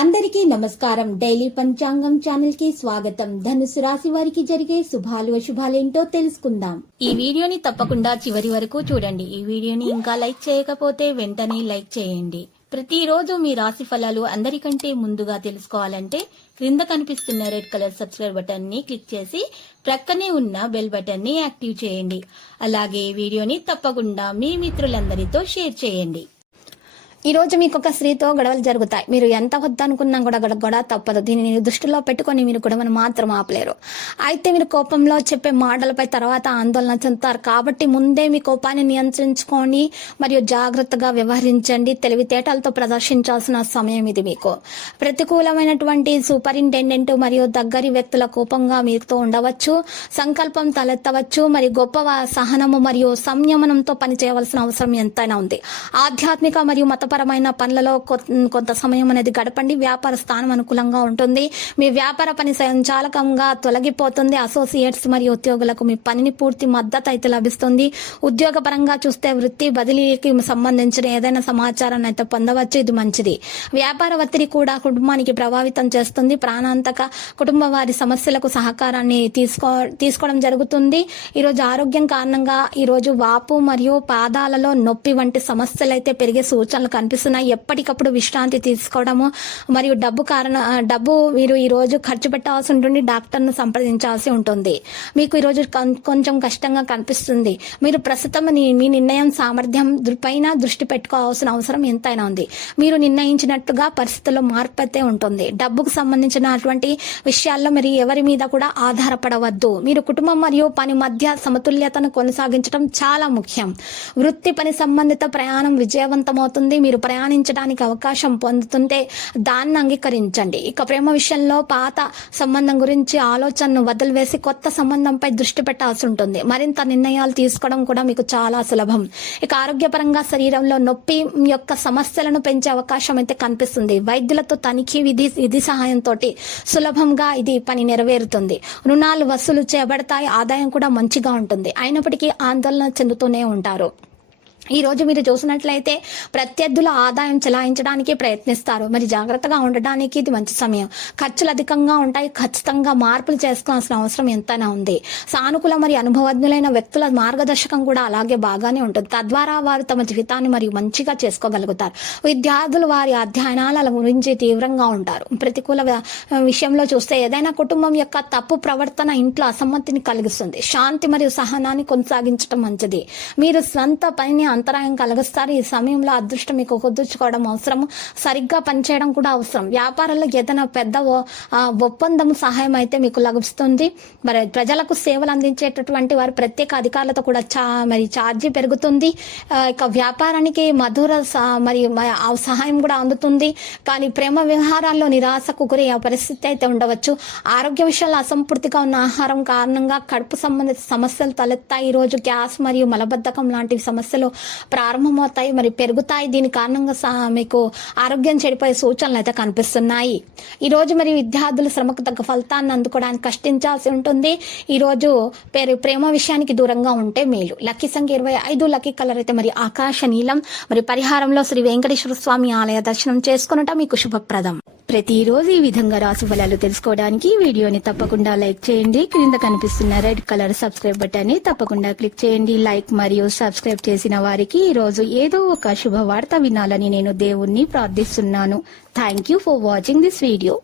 అందరికీ నమస్కారం. డైలీ పంచాంగం ఛానల్ కి స్వాగతం. ధనుసు రాశి వారికి జరిగే శుభాలు అశుభాలేంటో తెలుసుకుందాం. ఈ వీడియోని తప్పకుండా చివరి వరకు చూడండి. ఈ వీడియోని ఇంకా లైక్ చేయకపోతే వెంటనే లైక్ చేయండి. ప్రతిరోజు మీ రాశి ఫలాలు అందరికంటే ముందుగా తెలుసుకోవాలంటే క్రింద కనిపిస్తున్న రెడ్ కలర్ సబ్స్క్రైబ్ బటన్ ని క్లిక్ చేసి ప్రక్కనే ఉన్న బెల్ బటన్ ని యాక్టివ్ చేయండి. అలాగే వీడియోని తప్పకుండా మీ మిత్రులందరితో షేర్ చేయండి. ఈ రోజు మీకు ఒక స్త్రీతో గొడవలు జరుగుతాయి. మీరు ఎంత వద్దనుకున్నా కూడా గొడవ తప్పదు. దీనిని దృష్టిలో పెట్టుకొని మీరు గొడవను మాత్రం ఆపలేరు. అయితే మీరు కోపంలో చెప్పే మాటలపై తర్వాత ఆందోళన చెందుతారు. కాబట్టి ముందే మీ కోపాన్ని నియంత్రించుకొని మరియు జాగ్రత్తగా వ్యవహరించండి. తెలివితేటలతో ప్రదర్శించాల్సిన సమయం ఇది. మీకు ప్రతికూలమైనటువంటి సూపరింటెండెంట్ మరియు దగ్గరి వ్యక్తుల కోపంగా మీతో ఉండవచ్చు. సంకల్పం తలెత్తవచ్చు. మరి గొప్ప సహనము మరియు సంయమనంతో పనిచేయవలసిన అవసరం ఎంతైనా ఉంది. ఆధ్యాత్మిక మరియు మతపరమైన పనులలో కొంత సమయం అనేది గడపండి. వ్యాపార స్థానం అనుకూలంగా ఉంటుంది. మీ వ్యాపార పని సంచాలకంగా తొలగిపోతుంది. అసోసియేట్స్ మరియు ఉద్యోగులకు మీ పనిని పూర్తి మద్దతు అయితే లభిస్తుంది. ఉద్యోగ పరంగా చూస్తే వృత్తి బదిలీకి సంబంధించిన ఏదైనా సమాచారాన్ని అయితే పొందవచ్చు. ఇది మంచిది. వ్యాపార ఒత్తిడి కూడా కుటుంబానికి ప్రభావితం చేస్తుంది. ప్రాణాంతక కుటుంబ వారి సమస్యలకు సహకారాన్ని తీసుకోవడం జరుగుతుంది. ఈరోజు ఆరోగ్యం కారణంగా ఈరోజు వాపు మరియు పాదాలలో నొప్పి వంటి సమస్యలు అయితే పెరిగే సూచనలు కనిపిస్తున్నాయి. ఎప్పటికప్పుడు విశ్రాంతి తీసుకోవడము మరియు డబ్బు మీరు ఈ రోజు ఖర్చు పెట్టాల్సి ఉంటుంది. డాక్టర్ను సంప్రదించాల్సి ఉంటుంది. మీకు ఈరోజు కొంచెం కష్టంగా కనిపిస్తుంది. మీరు ప్రస్తుతం మీ నిర్ణయం సామర్థ్యం పైన దృష్టి పెట్టుకోవాల్సిన అవసరం ఎంతైనా ఉంది. మీరు నిర్ణయించినట్టుగా పరిస్థితుల్లో మార్పు అయితే ఉంటుంది. డబ్బుకు సంబంధించినటువంటి విషయాల్లో మీరు ఎవరి మీద కూడా ఆధారపడవద్దు. మీరు కుటుంబం మరియు పని మధ్య సమతుల్యతను కొనసాగించడం చాలా ముఖ్యం. వృత్తి పని సంబంధిత ప్రయాణం విజయవంతమవుతుంది. మీరు ప్రయాణించడానికి అవకాశం పొందుతుంటే దాన్ని అంగీకరించండి. ఇక ప్రేమ విషయంలో పాత సంబంధం గురించి ఆలోచనను వదిలివేసి కొత్త సంబంధంపై దృష్టి పెట్టాల్సి ఉంటుంది. మరింత నిర్ణయాలు తీసుకోవడం కూడా మీకు చాలా సులభం. ఇక ఆరోగ్యపరంగా శరీరంలో నొప్పి యొక్క సమస్యలను పెంచే అవకాశం అయితే కనిపిస్తుంది. వైద్యులతో తనిఖీ విధి సహాయంతో సులభంగా ఇది పని నెరవేరుతుంది. రుణాలు వసూలు చేయబడతాయి. ఆదాయం కూడా మంచిగా ఉంటుంది. అయినప్పటికీ ఆందోళన చెందుతూనే ఉంటారు. ఈ రోజు మీరు చూసినట్లయితే ప్రత్యర్థుల ఆదాయం చెలాయించడానికి ప్రయత్నిస్తారు. మరి జాగ్రత్తగా ఉండడానికి ఇది మంచి సమయం. ఖర్చులు అధికంగా ఉంటాయి. ఖచ్చితంగా మార్పులు చేసుకోవాల్సిన అవసరం ఎంతైనా ఉంది. సానుకూల మరియు అనుభవజ్ఞులైన వ్యక్తుల మార్గదర్శకం కూడా అలాగే బాగానే ఉంటుంది. తద్వారా వారు తమ జీవితాన్ని మరియు మంచిగా చేసుకోగలుగుతారు. విద్యార్థులు వారి అధ్యయనాల గురించి తీవ్రంగా ఉంటారు. ప్రతికూల విషయంలో చూస్తే ఏదైనా కుటుంబం యొక్క తప్పు ప్రవర్తన ఇంట్లో అసమ్మతిని కలిగిస్తుంది. శాంతి మరియు సహనాన్ని కొనసాగించడం మంచిది. మీరు స్వంత పనిని అంతరాయం కలిగిస్తారు. ఈ సమయంలో అదృష్టం మీకు కుదుర్చుకోవడం అవసరం. సరిగ్గా పనిచేయడం కూడా అవసరం. వ్యాపారంలో ఏదైనా పెద్ద ఒప్పందం సహాయం అయితే మీకు లభిస్తుంది. మరి ప్రజలకు సేవలు అందించేటటువంటి వారు ప్రత్యేక అధికారులతో కూడా ఛార్జీ పెరుగుతుంది. ఇక వ్యాపారానికి మధుర మరియు సహాయం కూడా అందుతుంది. కానీ ప్రేమ వ్యవహారాల్లో నిరాశకు గురయ్యే పరిస్థితి అయితే ఉండవచ్చు. ఆరోగ్య విషయాల్లో అసంపూర్తిగా ఉన్న ఆహారం కారణంగా కడుపు సంబంధిత సమస్యలు తలెత్తాయి. ఈ రోజు గ్యాస్ మరియు మలబద్ధకం లాంటి సమస్యలు ప్రారంభమవుతాయి, మరి పెరుగుతాయి. దీని కారణంగా మీకు ఆరోగ్యం చెడిపోయే సూచనలు అయితే కనిపిస్తున్నాయి. ఈ రోజు మరి విద్యార్థులు శ్రమకు తగ్గ ఫలితాన్ని అందుకోవడానికి కష్టించాల్సి ఉంటుంది. ఈ రోజు ప్రేమ విషయానికి దూరంగా ఉంటే మేలు. లక్కీ సంఖ్య 25. లక్కీ కలర్ అయితే మరి ఆకాశ నీలం. మరి పరిహారంలో శ్రీ వెంకటేశ్వర స్వామి ఆలయ దర్శనం చేసుకున్నట మీకు శుభప్రదం. ప్రతిరోజు ఈ విధంగా రాశి ఫలాలు తెలుసుకోవడానికి వీడియోని తప్పకుండా లైక్ చేయండి. క్రింద కనిపిస్తున్న రెడ్ కలర్ సబ్స్క్రైబ్ బటన్ ని తప్పకుండా క్లిక్ చేయండి. లైక్ మరియు సబ్స్క్రైబ్ చేసిన వారికి ఈ రోజు ఏదో ఒక శుభవార్త వినాలని నేను దేవుణ్ణి ప్రార్థిస్తున్నాను. Thank you for watching this video.